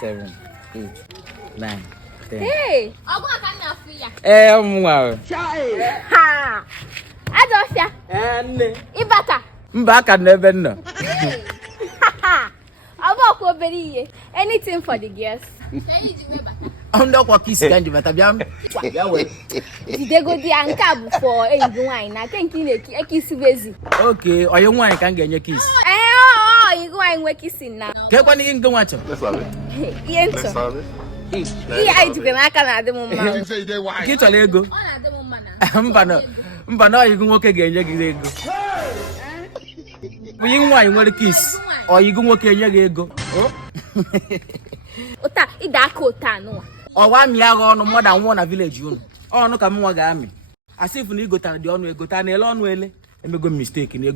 7, 8, 9, 10. Hey, I'm going to free ya. Ha! I don't fear. Ibata. Mbaka never know. I'm not going anything for the girls. I'm not what kiss candy, but I'm They go the ankle for a wine. I can't kiss busy. okay, or you want I can get your kiss. Oh, you go and work kissing now. Get one in go watch. Let's have it. Yes, Let's have it. I can add them on my. Get a lego. Mbana, you can work again. You go. You want a kiss, or you can work again. You go. Ota, it's that quota no. Or 1 year on more than one a village. Oh, no, come on, Gami. As if you go to the only go to the long way, and make a mistake in your